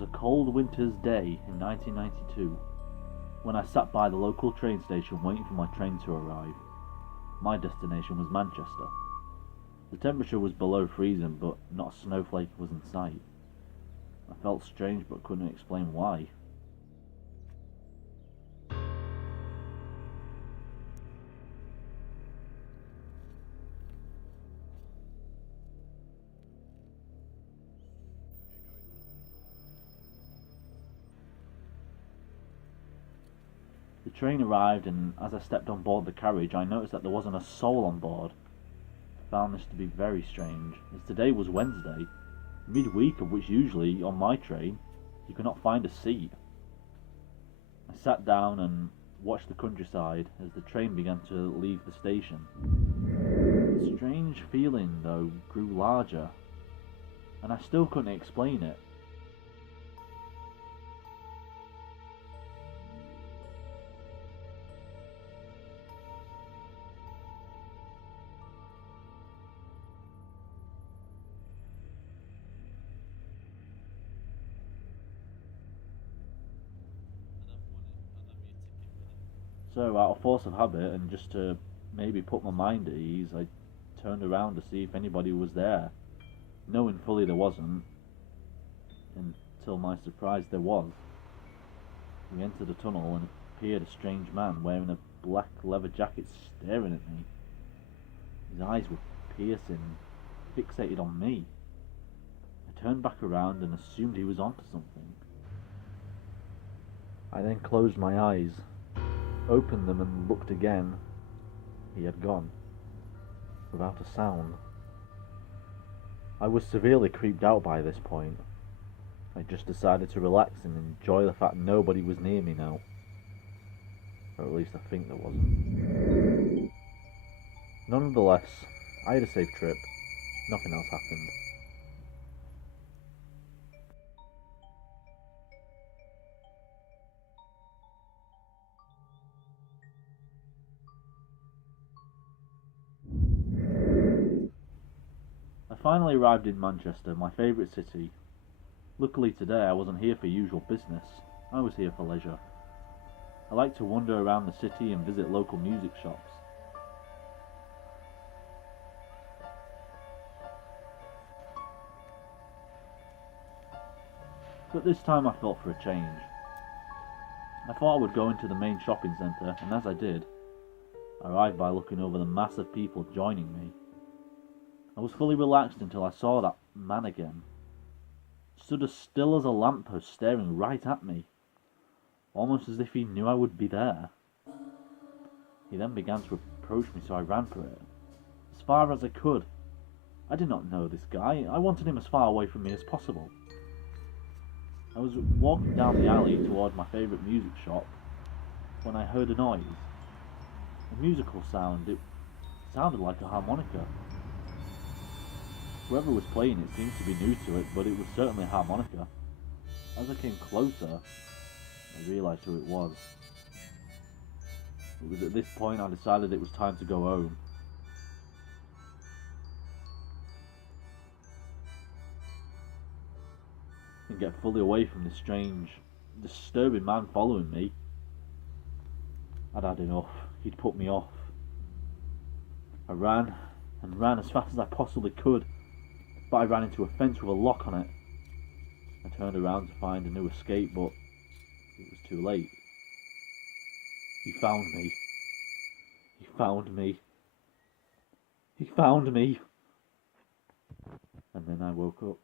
was a cold winter's day in 1992 when I sat by the local train station waiting for my train to arrive. My destination was Manchester. The temperature was below freezing, but not a snowflake was in sight. I felt strange but couldn't explain why. The train arrived, and as I stepped on board the carriage, I noticed that there wasn't a soul on board. I found this to be very strange, as today was Wednesday, midweek of which usually, on my train, you could not find a seat. I sat down and watched the countryside as the train began to leave the station. The strange feeling, though, grew larger, and I still couldn't explain it. So, out of force of habit, and just to maybe put my mind at ease, I turned around to see if anybody was there, knowing fully there wasn't, until my surprise there was. We entered a tunnel and appeared a strange man wearing a black leather jacket staring at me. His eyes were piercing, fixated on me. I turned back around and assumed he was onto something. I then closed my eyes, opened them and looked again. He had gone, without a sound. I was severely creeped out by this point. I just decided to relax and enjoy the fact nobody was near me now. Or at least I think there wasn't. Nonetheless, I had a safe trip. Nothing else happened. I finally arrived in Manchester, my favourite city. Luckily today I wasn't here for usual business, I was here for leisure. I like to wander around the city and visit local music shops. But this time I felt for a change. I thought I would go into the main shopping centre, and as I did, I arrived by looking over the mass of people joining me. I was fully relaxed until I saw that man again, stood as still as a lamppost staring right at me, almost as if he knew I would be there. He then began to approach me, so I ran for it, as far as I could. I did not know this guy, I wanted him as far away from me as possible. I was walking down the alley toward my favourite music shop when I heard a noise. A musical sound. It sounded like a harmonica. Whoever was playing it seemed to be new to it, but it was certainly a harmonica. As I came closer, I realised who it was. It was at this point I decided it was time to go home. And get fully away from this strange, disturbing man following me. I'd had enough. He'd put me off. I ran and ran as fast as I possibly could, but I ran into a fence with a lock on it. I turned around to find a new escape, but it was too late. He found me. He found me. He found me. And then I woke up.